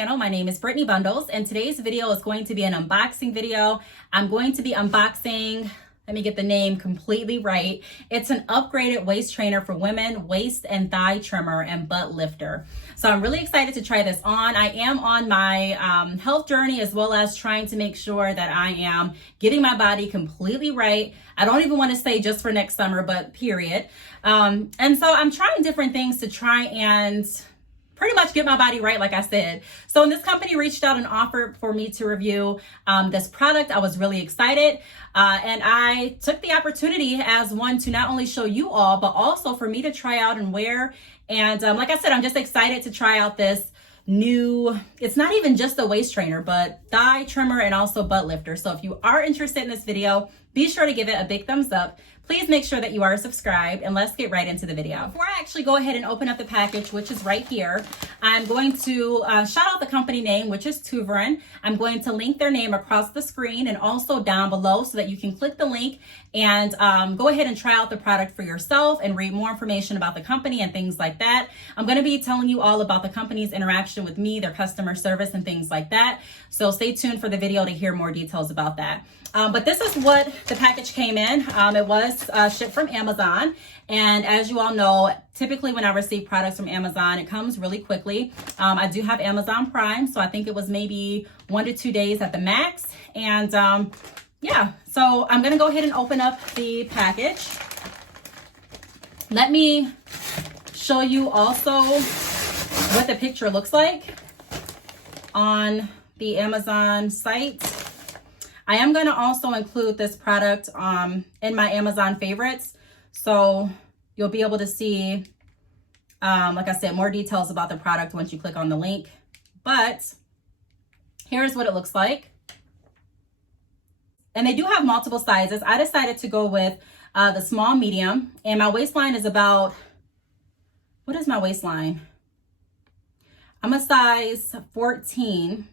channel. My name is Brittany Bundles, and today's video is going to be an unboxing video. I'm going to be unboxing, let me get the name completely right. It's an upgraded waist trainer for women, waist and thigh trimmer and butt lifter. So I'm really excited to try this on. I am on my health journey, as well as trying to make sure that I am getting my body completely right. I don't even want to say just for next summer, but period. And so I'm trying different things to try and pretty much get my body right, like I said. So when this company reached out and offered for me to review this product, I was really excited. And I took the opportunity as one to not only show you all, but also for me to try out and wear. And like I said, I'm just excited to try out this new, it's not even just a waist trainer, but thigh trimmer and also butt lifter. So if you are interested in this video, be sure to give it a big thumbs up. Please make sure that you are subscribed, and let's get right into the video. Before I actually go ahead and open up the package, which is right here, I'm going to shout out the company name, which is Toovren. I'm going to link their name across the screen and also down below so that you can click the link and go ahead and try out the product for yourself and read more information about the company and things like that. I'm going to be telling you all about the company's interaction with me, their customer service and things like that. So stay tuned for the video to hear more details about that. But this is what the package came in. It was shipped from Amazon. And as you all know, typically when I receive products from Amazon, it comes really quickly. I do have Amazon Prime, so I think it was maybe 1 to 2 days at the max. And yeah, so I'm gonna go ahead and open up the package. Let me show you also what the picture looks like on the Amazon site. I am going to also include this product in my Amazon favorites. So you'll be able to see, like I said, more details about the product once you click on the link. But here's what it looks like. And they do have multiple sizes. I decided to go with the small medium. And my waistline is about, what is my waistline? I'm a size 14.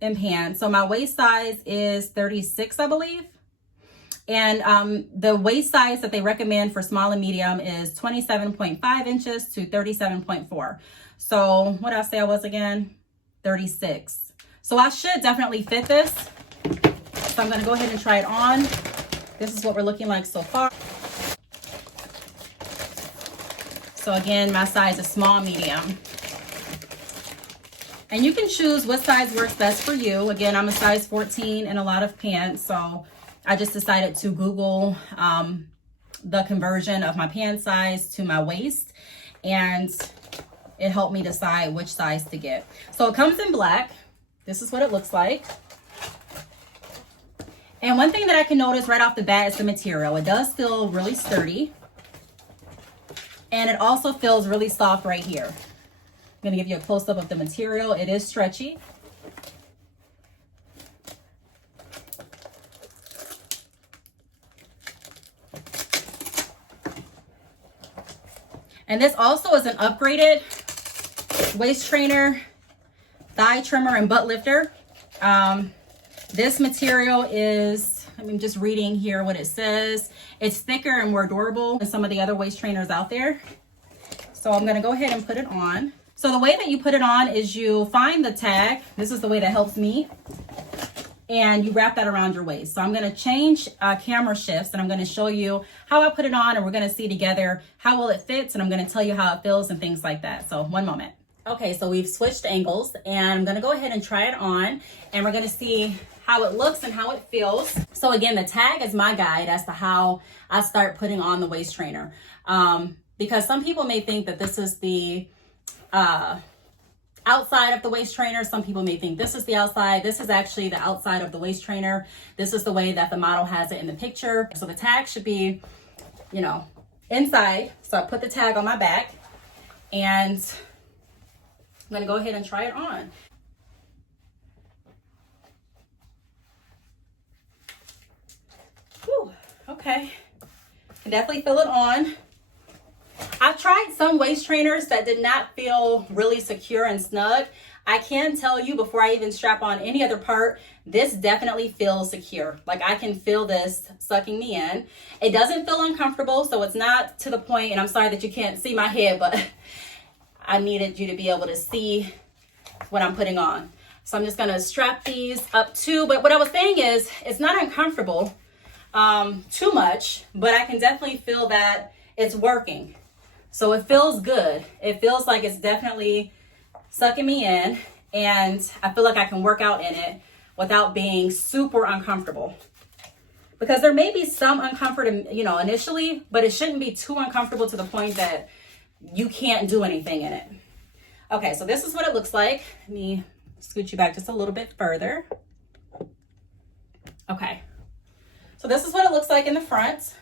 In pants. So my waist size is 36, I believe. And the waist size that they recommend for small and medium is 27.5 inches to 37.4. So what did I say I was again? 36. So I should definitely fit this. So I'm going to go ahead and try it on. This is what we're looking like so far. So again, my size is small, medium. And you can choose what size works best for you. Again, I'm a size 14 in a lot of pants, so I just decided to Google the conversion of my pant size to my waist, and it helped me decide which size to get. So it comes in black. This is what it looks like. And one thing that I can notice right off the bat is the material. It does feel really sturdy, and it also feels really soft right here. I'm going to give you a close-up of the material. It is stretchy. And this also is an upgraded waist trainer, thigh trimmer, and butt lifter. This material is, I'm just reading here what it says. It's thicker and more durable than some of the other waist trainers out there. So I'm going to go ahead and put it on. So the way that you put it on is you find the tag. This is the way that helps me. And you wrap that around your waist. So I'm going to change camera shifts, and I'm going to show you how I put it on, and we're going to see together how well it fits, and I'm going to tell you how it feels and things like that. So one moment. Okay, so we've switched angles, and I'm going to go ahead and try it on, and we're going to see how it looks and how it feels. So again, the tag is my guide as to how I start putting on the waist trainer. Because some people may think that this is the outside of the waist trainer. Some people may think this is the outside. This is actually the outside of the waist trainer. This is the way that the model has it in the picture. So the tag should be, you know, inside. So I put the tag on my back, and I'm going to go ahead and try it on. Whew, okay. Can definitely feel it on. I've tried some waist trainers that did not feel really secure and snug. I can tell you before I even strap on any other part, this definitely feels secure. Like I can feel this sucking me in. It doesn't feel uncomfortable, so it's not to the point, and I'm sorry that you can't see my head, but I needed you to be able to see what I'm putting on. So I'm just gonna strap these up too. But what I was saying is, it's not uncomfortable too much, but I can definitely feel that it's working. So it feels good. It feels like it's definitely sucking me in, and I feel like I can work out in it without being super uncomfortable. Because there may be some uncomfort, initially, but it shouldn't be too uncomfortable to the point that you can't do anything in it. Okay, so this is what it looks like. Let me scoot you back just a little bit further. Okay, so this is what it looks like in the front.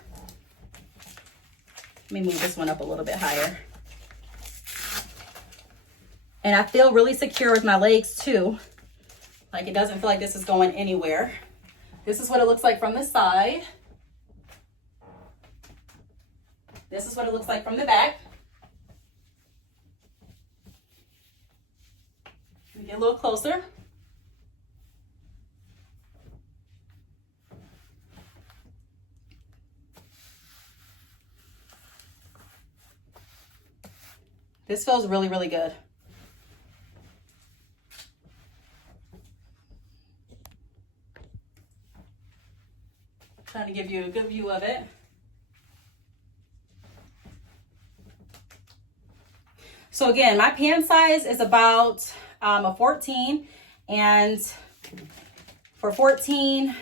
Let me move this one up a little bit higher. And I feel really secure with my legs too. Like it doesn't feel like this is going anywhere. This is what it looks like from the side. This is what it looks like from the back. Let me get a little closer. This feels really, really good. Trying to give you a good view of it. So again, my pant size is about a 14, and for 14,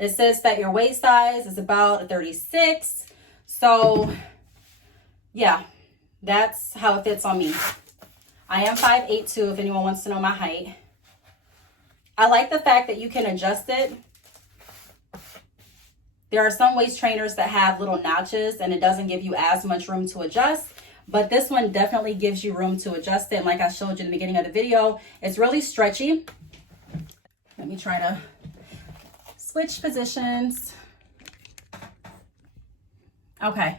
it says that your waist size is about a 36. So yeah, that's how it fits on me. I am 5'8" too, if anyone wants to know my height. I like the fact that you can adjust it. There are some waist trainers that have little notches and it doesn't give you as much room to adjust, but this one definitely gives you room to adjust it. And like I showed you in the beginning of the video, it's really stretchy. Let me try to switch positions. Okay,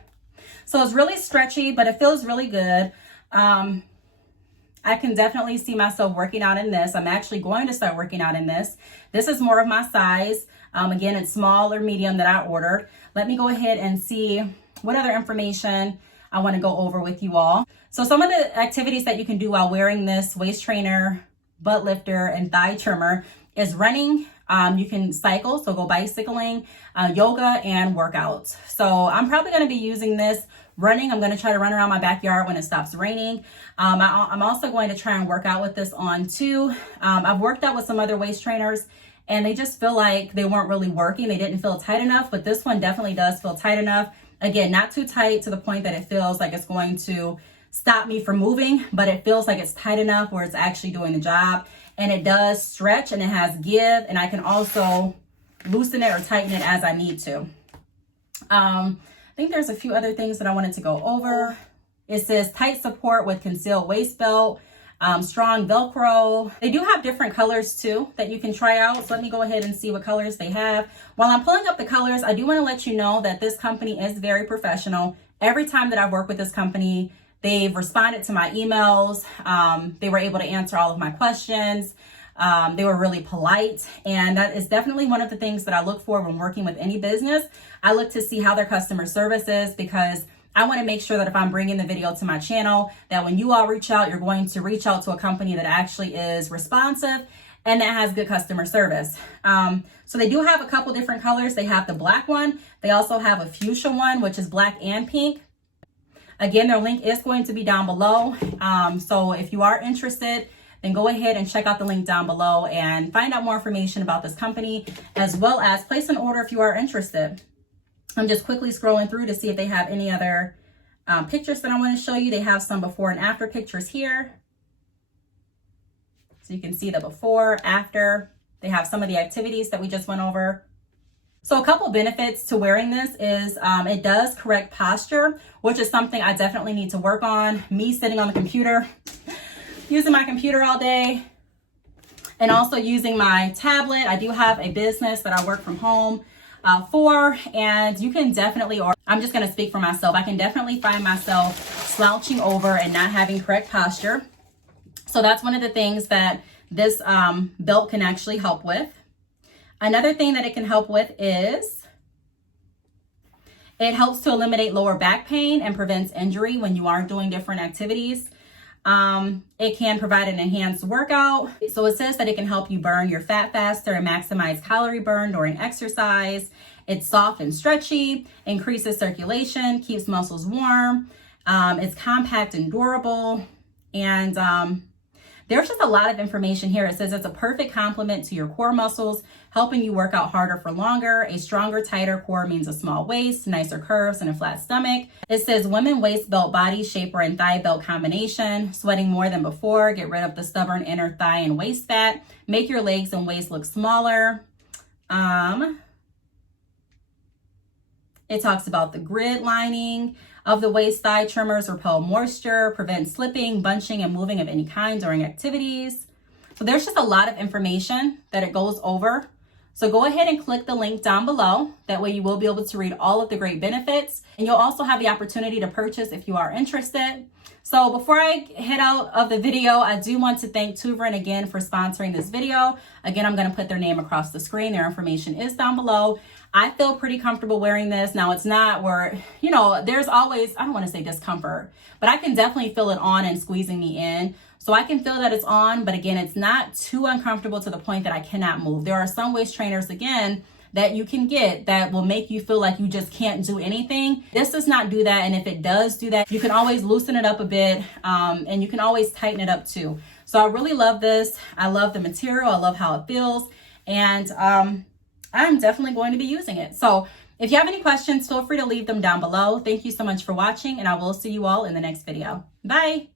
so it's really stretchy, but it feels really good. I can definitely see myself working out in this. I'm actually going to start working out in this. This is more of my size. Again, it's small or medium that I ordered. Let me go ahead and see what other information I want to go over with you all. So some of the activities that you can do while wearing this waist trainer, butt lifter, and thigh trimmer is running. You can cycle, so go bicycling, yoga, and workouts. So I'm probably going to be using this running. I'm going to try to run around my backyard when it stops raining. I'm also going to try and work out with this on too. I've worked out with some other waist trainers and they just feel like they weren't really working. They didn't feel tight enough, but this one definitely does feel tight enough. Again, not too tight to the point that it feels like it's going to stop me from moving, but it feels like it's tight enough where it's actually doing the job. And it does stretch and it has give, and I can also loosen it or tighten it as I need to. I think there's a few other things that I wanted to go over. It says tight support with concealed waist belt, strong Velcro. They do have different colors too that you can try out. So let me go ahead and see what colors they have. While I'm pulling up the colors, I do want to let you know that this company is very professional. Every time that I've worked with this company, they've responded to my emails. They were able to answer all of my questions. They were really polite, and that is definitely one of the things that I look for when working with any business. I look to see how their customer service is, because I want to make sure that if I'm bringing the video to my channel, that when you all reach out, you're going to reach out to a company that actually is responsive and that has good customer service. So they do have a couple different colors. They have the black one. They also have a fuchsia one, which is black and pink. Again, their link is going to be down below. So if you are interested, then go ahead and check out the link down below and find out more information about this company, as well as place an order if you are interested. I'm just quickly scrolling through to see if they have any other pictures that I want to show you. They have some before and after pictures here. So you can see the before, after. They have some of the activities that we just went over. So a couple benefits to wearing this is it does correct posture, which is something I definitely need to work on. Me sitting on the computer, using my computer all day, and also using my tablet. I do have a business that I work from home for, and you can definitely, or I'm just going to speak for myself, I can definitely find myself slouching over and not having correct posture. So that's one of the things that this belt can actually help with. Another thing that it can help with is it helps to eliminate lower back pain and prevents injury when you are doing different activities. It can provide an enhanced workout. So it says that it can help you burn your fat faster and maximize calorie burn during exercise. It's soft and stretchy, increases circulation, keeps muscles warm. It's compact and durable. And there's just a lot of information here. It says it's a perfect complement to your core muscles, helping you work out harder for longer. A stronger, tighter core means a small waist, nicer curves, and a flat stomach. It says women waist belt, body shaper, and thigh belt combination. Sweating more than before. Get rid of the stubborn inner thigh and waist fat. Make your legs and waist look smaller. It talks about the grid lining of the waist thigh trimmers, repel moisture, prevent slipping, bunching, and moving of any kind during activities. So there's just a lot of information that it goes over. So go ahead and click the link down below. That way you will be able to read all of the great benefits, and you'll also have the opportunity to purchase if you are interested. So before I head out of the video, I do want to thank Toovren again for sponsoring this video. Again, I'm going to put their name across the screen. Their information is down below. I feel pretty comfortable wearing this. Now, it's not where, you know, there's always, I don't want to say discomfort, but I can definitely feel it on and squeezing me in. So I can feel that it's on, but again, it's not too uncomfortable to the point that I cannot move. There are some waist trainers, again, that you can get that will make you feel like you just can't do anything. This does not do that. And if it does do that, you can always loosen it up a bit, and you can always tighten it up too. So I really love this. I love the material. I love how it feels. And I'm definitely going to be using it. So if you have any questions, feel free to leave them down below. Thank you so much for watching, and I will see you all in the next video. Bye.